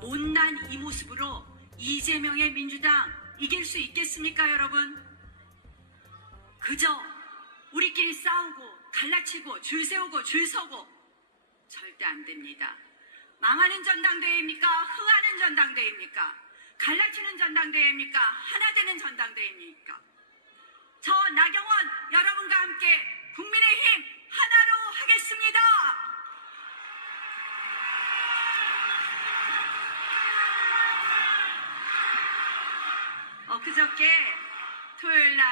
못난 이 모습으로 이재명의 민주당 이길 수 있겠습니까, 여러분? 그저 우리끼리 싸우고 갈라치고 줄 세우고 줄 서고 절대 안 됩니다. 망하는 전당대회입니까? 흥하는 전당대회입니까? 갈라치는 전당대회입니까? 하나 되는 전당대회입니까? 저 나경원 여러분과 함께 국민의힘 하나로 그저께 토요일 날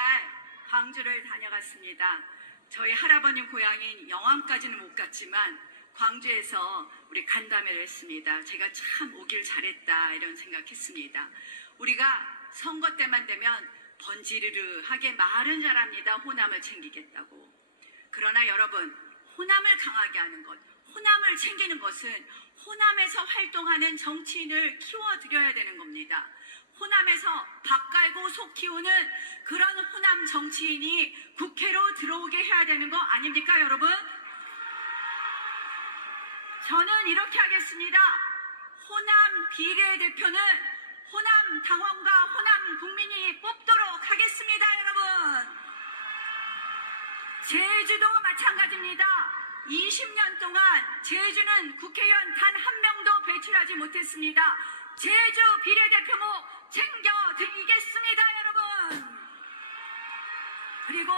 광주를 다녀갔습니다. 저희 할아버님 고향인 영암까지는 못 갔지만 광주에서 우리 간담회를 했습니다. 제가 참 오길 잘했다 이런 생각했습니다. 우리가 선거 때만 되면 번지르르 하게 말은 잘합니다. 호남을 챙기겠다고. 그러나 여러분, 호남을 강하게 하는 것, 호남을 챙기는 것은 호남에서 활동하는 정치인을 키워드려야 되는 겁니다. 호남에서 밥 갈고 속 키우는 그런 호남 정치인이 국회로 들어오게 해야 되는 거 아닙니까, 여러분? 저는 이렇게 하겠습니다. 호남 비례대표는 호남 당원과 호남 국민이 뽑도록 하겠습니다, 여러분. 제주도 마찬가지입니다. 20년 동안 제주는 국회의원 단 한 명도 배출하지 못했습니다. 제주 비례대표목 챙겨드리겠습니다, 여러분. 그리고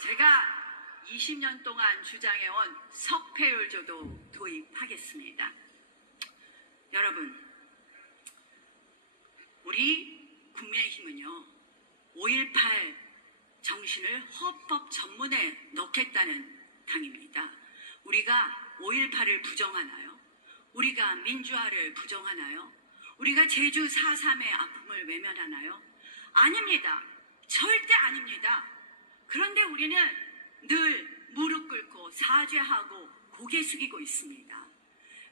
제가 20년 동안 주장해온 석패율조도 도입하겠습니다. 여러분, 우리 국민의힘은요, 5.18 정신을 헌법 전문에 넣겠다는 당입니다. 우리가 5.18을 부정하나요? 우리가 민주화를 부정하나요? 우리가 제주 4.3의 아픔을 외면하나요? 아닙니다. 절대 아닙니다. 그런데 우리는 늘 무릎 꿇고 사죄하고 고개 숙이고 있습니다.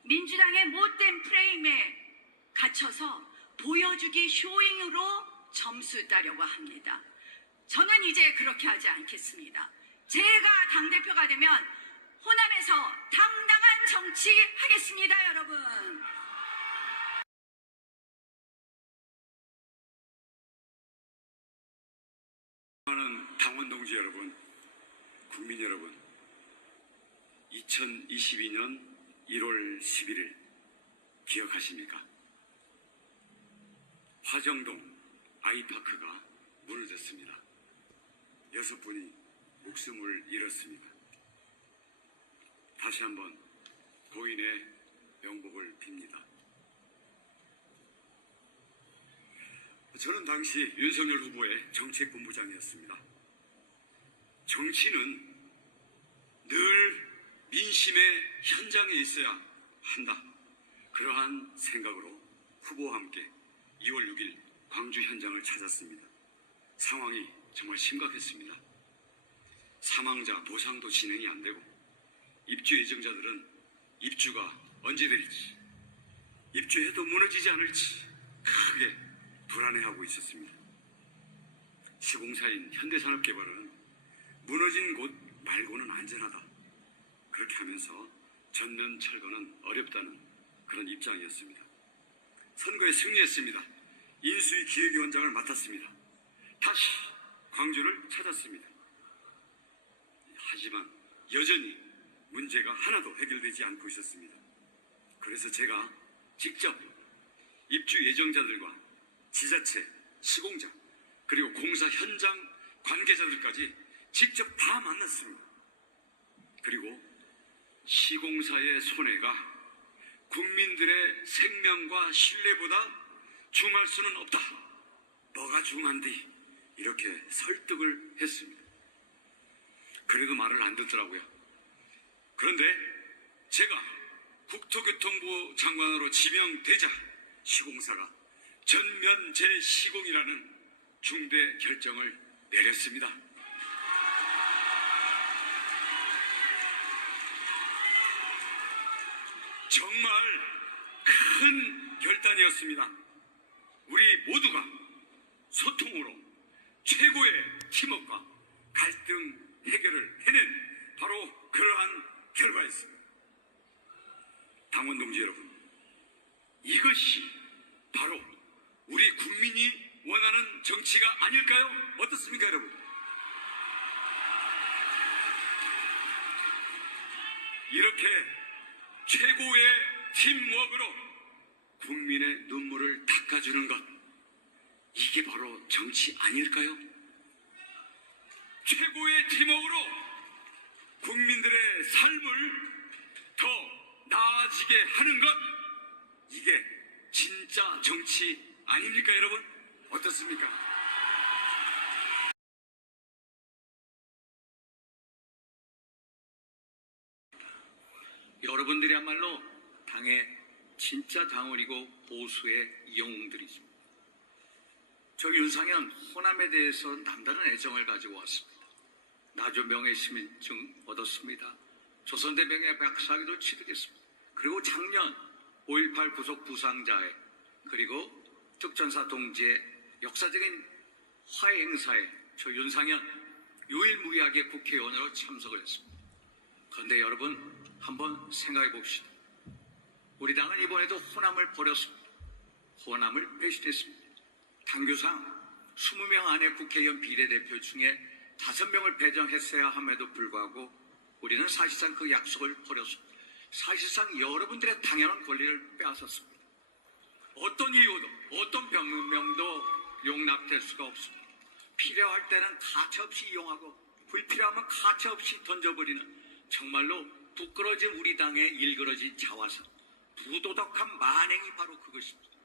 민주당의 못된 프레임에 갇혀서 보여주기 쇼잉으로 점수 따려고 합니다. 저는 이제 그렇게 하지 않겠습니다. 제가 당대표가 되면 호남에서 당당한 정치 하겠습니다, 여러분. 국민 여러분, 2022년 1월 11일 기억하십니까? 화정동 아이파크가 무너졌습니다. 여섯 분이 목숨을 잃었습니다. 다시 한번 고인의 명복을 빕니다. 저는 당시 윤석열 후보의 정책본부장이었습니다. 정치는 늘 민심의 현장에 있어야 한다. 그러한 생각으로 후보와 함께 2월 6일 광주 현장을 찾았습니다. 상황이 정말 심각했습니다. 사망자 보상도 진행이 안 되고 입주 예정자들은 입주가 언제 될지 입주해도 무너지지 않을지 크게 불안해하고 있었습니다. 시공사인 현대산업개발은 무너진 곳 말고는 안전하다. 그렇게 하면서 전면 철거는 어렵다는 그런 입장이었습니다. 선거에 승리했습니다. 인수위 기획위원장을 맡았습니다. 다시 광주를 찾았습니다. 하지만 여전히 문제가 하나도 해결되지 않고 있었습니다. 그래서 제가 직접 입주 예정자들과 지자체, 시공자, 그리고 공사 현장 관계자들까지 직접 다 만났습니다. 그리고 시공사의 손해가 국민들의 생명과 신뢰보다 중할 수는 없다. 뭐가 중한디? 이렇게 설득을 했습니다. 그래도 말을 안 듣더라고요. 그런데 제가 국토교통부 장관으로 지명되자 시공사가 전면 재시공이라는 중대 결정을 내렸습니다. 정말 큰 결단이었습니다. 우리 모두가 소통으로 최고의 팀워크와 갈등 해결을 해낸 바로 그러한 결과였습니다. 당원 동지 여러분, 이것이 바로 우리 국민이 원하는 정치가 아닐까요? 어떻습니까, 여러분? 이렇게 최고의 팀워크로 국민의 눈물을 닦아주는 것. 이게 바로 정치 아닐까요? 최고의 팀워크로 국민들의 삶을 더 나아지게 하는 것. 이게 진짜 정치 아닙니까, 여러분? 어떻습니까? 여러분들이야말로 당의 진짜 당원이고 보수의 영웅들이십니다. 저 윤상현 호남에 대해서 남다른 애정을 가지고 왔습니다. 나주 명예 시민증 얻었습니다. 조선대 명예 박사학위도 취득했습니다. 그리고 작년 5.18 구속 부상자회 그리고 특전사 동지의 역사적인 화해 행사에 저 윤상현 유일무이하게 국회의원으로 참석을 했습니다. 그런데 여러분 한번 생각해 봅시다. 우리 당은 이번에도 호남을 버렸습니다. 호남을 배신했습니다. 당규상 20명 안에 국회의원 비례대표 중에 5명을 배정했어야 함에도 불구하고 우리는 사실상 그 약속을 버렸습니다. 사실상 여러분들의 당연한 권리를 빼앗았습니다. 어떤 이유도 어떤 변명도 용납될 수가 없습니다. 필요할 때는 가차없이 이용하고 불필요하면 가차없이 던져버리는 정말로 부끄러진 우리 당의 일그러진 자화상 부도덕한 만행이 바로 그것입니다.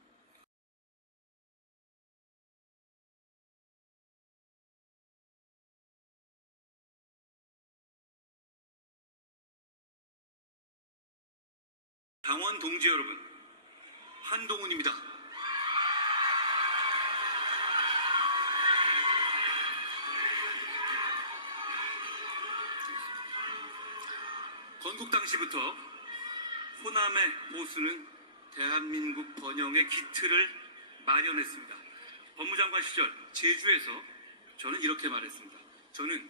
당원 동지 여러분, 한동훈입니다. 당시부터 호남의 보수는 대한민국 번영의 기틀을 마련했습니다. 법무장관 시절 제주에서 저는 이렇게 말했습니다. 저는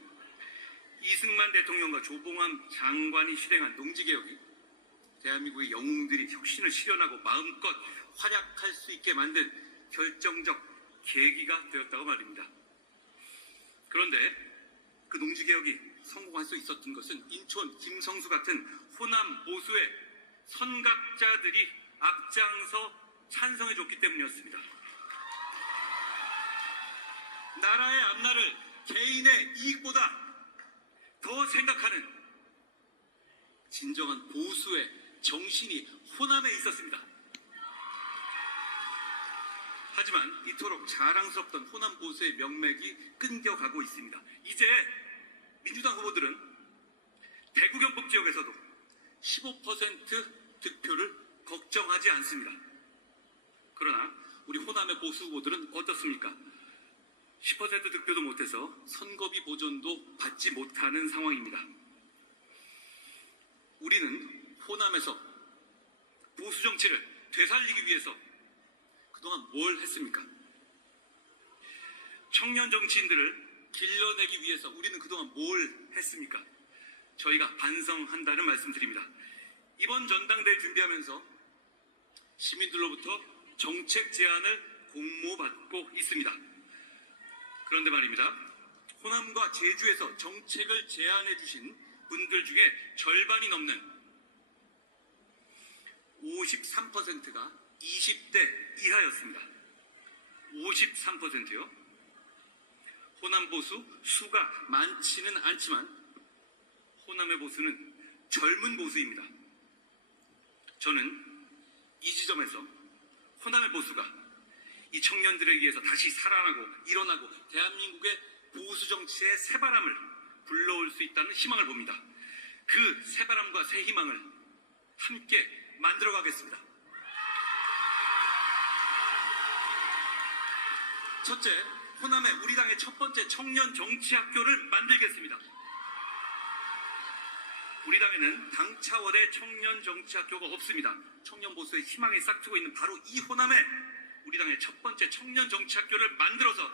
이승만 대통령과 조봉암 장관이 실행한 농지개혁이 대한민국의 영웅들이 혁신을 실현하고 마음껏 활약할 수 있게 만든 결정적 계기가 되었다고 말입니다. 그런데 그 농지개혁이 성공할 수 있었던 것은 인천 김성수 같은 호남 보수의 선각자들이 앞장서 찬성해 줬기 때문이었습니다. 나라의 앞날을 개인의 이익보다 더 생각하는 진정한 보수의 정신이 호남에 있었습니다. 하지만 이토록 자랑스럽던 호남 보수의 명맥이 끊겨가고 있습니다. 이제 민주당 후보들은 대구 경북 지역에서도 15% 득표를 걱정하지 않습니다. 그러나 우리 호남의 보수 후보들은 어떻습니까? 10% 득표도 못해서 선거비 보존도 받지 못하는 상황입니다. 우리는 호남에서 보수 정치를 되살리기 위해서 그동안 뭘 했습니까? 청년 정치인들을 길러내기 위해서 우리는 그동안 뭘 했습니까? 저희가 반성한다는 말씀드립니다. 이번 전당대회 준비하면서 시민들로부터 정책 제안을 공모받고 있습니다. 그런데 말입니다. 호남과 제주에서 정책을 제안해 주신 분들 중에 절반이 넘는 53%가 20대 이하였습니다. 53%요. 호남 보수 수가 많지는 않지만 호남의 보수는 젊은 보수입니다. 저는 이 지점에서 호남의 보수가 이 청년들에 의해서 다시 살아나고 일어나고 대한민국의 보수 정치의 새바람을 불러올 수 있다는 희망을 봅니다. 그 새바람과 새 희망을 함께 만들어 가겠습니다. 첫째, 호남의 우리 당의 첫 번째 청년 정치 학교를 만들겠습니다. 우리 당에는 당 차원의 청년 정치 학교가 없습니다. 청년 보수의 희망이 싹트고 있는 바로 이 호남에 우리 당의 첫 번째 청년 정치 학교를 만들어서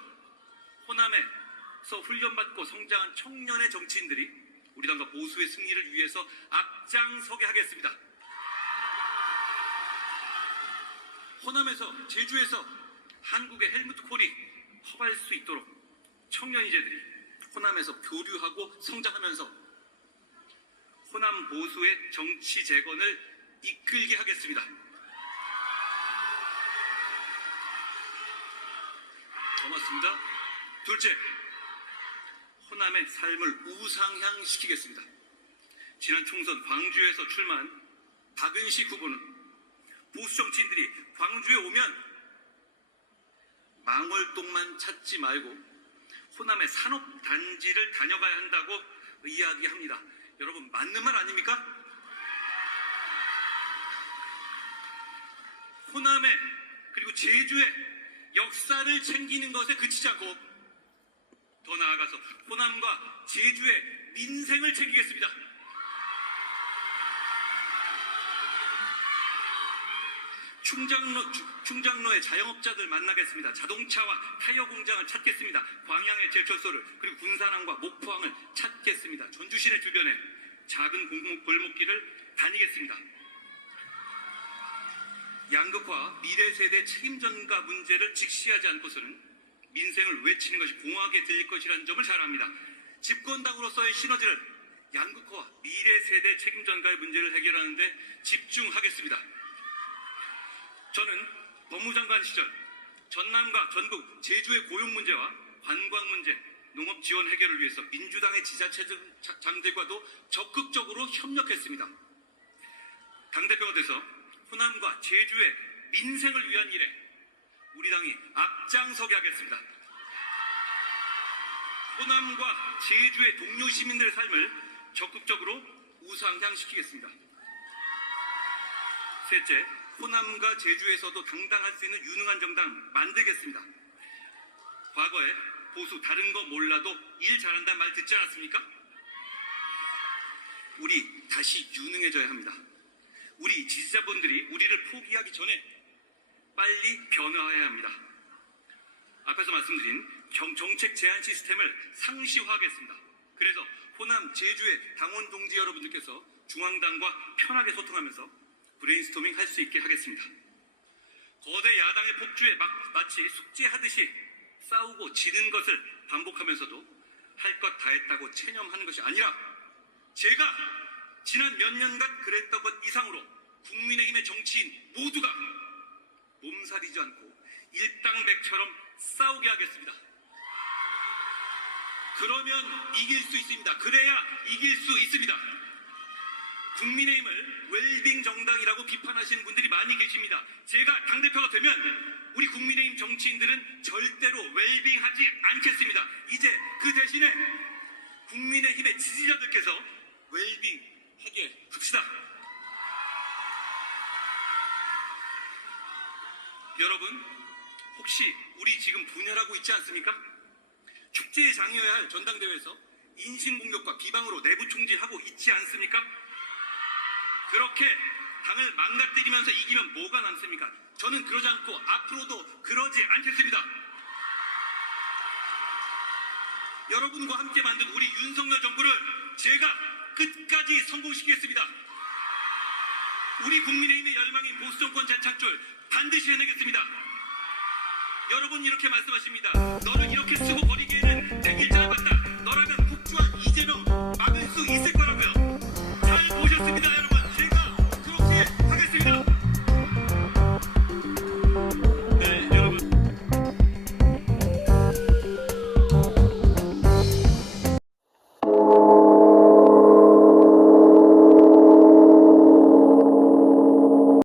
호남에서 훈련받고 성장한 청년의 정치인들이 우리 당과 보수의 승리를 위해서 앞장서게 하겠습니다. 호남에서 제주에서 한국의 헬무트 콜이 허발 수 있도록 청년 이제들이 호남에서 교류하고 성장하면서 호남 보수의 정치 재건을 이끌게 하겠습니다. 고맙습니다. 둘째, 호남의 삶을 우상향 시키겠습니다. 지난 총선 광주에서 출마한 박은식 후보는 보수 정치인들이 광주에 오면 망월동만 찾지 말고 호남의 산업단지를 다녀가야 한다고 이야기합니다. 여러분, 맞는 말 아닙니까? 호남의 그리고 제주의 역사를 챙기는 것에 그치지 않고 더 나아가서 호남과 제주의 민생을 챙기겠습니다. 충장로, 추- 충장로의 자영업자들 만나겠습니다. 자동차와 타이어 공장을 찾겠습니다. 광양의 제철소를 그리고 군산항과 목포항을 찾겠습니다. 전주 시내 주변에 작은 공목 골목길을 다니겠습니다. 양극화 미래 세대 책임 전가 문제를 직시하지 않고서는 민생을 외치는 것이 공하게 들릴 것이라는 점을 잘 압니다. 집권당으로서의 시너지를 양극화와 미래 세대 책임 전가의 문제를 해결하는데 집중하겠습니다. 저는 법무장관 시절 전남과 전북, 제주의 고용 문제와 관광 문제, 농업 지원 해결을 위해서 민주당의 지자체장들과도 적극적으로 협력했습니다. 당대표가 돼서 호남과 제주의 민생을 위한 일에 우리 당이 앞장서게 하겠습니다. 호남과 제주의 동료 시민들의 삶을 적극적으로 우상향시키겠습니다. 셋째, 호남과 제주에서도 당당할 수 있는 유능한 정당 만들겠습니다. 과거에 보수 다른 거 몰라도 일 잘한다는 말 듣지 않았습니까? 우리 다시 유능해져야 합니다. 우리 지지자분들이 우리를 포기하기 전에 빨리 변화해야 합니다. 앞에서 말씀드린 경- 정책 제안 시스템을 상시화하겠습니다. 그래서 호남, 제주의 당원 동지 여러분들께서 중앙당과 편하게 소통하면서 브레인스토밍 할 수 있게 하겠습니다. 거대 야당의 폭주에 막, 마치 숙제하듯이 싸우고 지는 것을 반복하면서도 할 것 다 했다고 체념하는 것이 아니라 제가 지난 몇 년간 그랬던 것 이상으로 국민의힘의 정치인 모두가 몸살이지 않고 일당백처럼 싸우게 하겠습니다. 그러면 이길 수 있습니다. 그래야 이길 수 있습니다. 국민의힘을 웰빙 정당이라고 비판하시는 분들이 많이 계십니다. 제가 당대표가 되면 우리 국민의힘 정치인들은 절대로 웰빙하지 않겠습니다. 이제 그 대신에 국민의힘의 지지자들께서 웰빙하게 합시다. 여러분, 혹시 우리 지금 분열하고 있지 않습니까? 축제에 장려해야 할 전당대회에서 인신공격과 비방으로 내부 총질하고 있지 않습니까? 그렇게 당을 망가뜨리면서 이기면 뭐가 남습니까? 저는 그러지 않고 앞으로도 그러지 않겠습니다. 여러분과 함께 만든 우리 윤석열 정부를 제가 끝까지 성공시키겠습니다. 우리 국민의힘의 열망인 보수 정권 재창출 반드시 해내겠습니다. 여러분 이렇게 말씀하십니다. 너는 이렇게 쓰고 버리기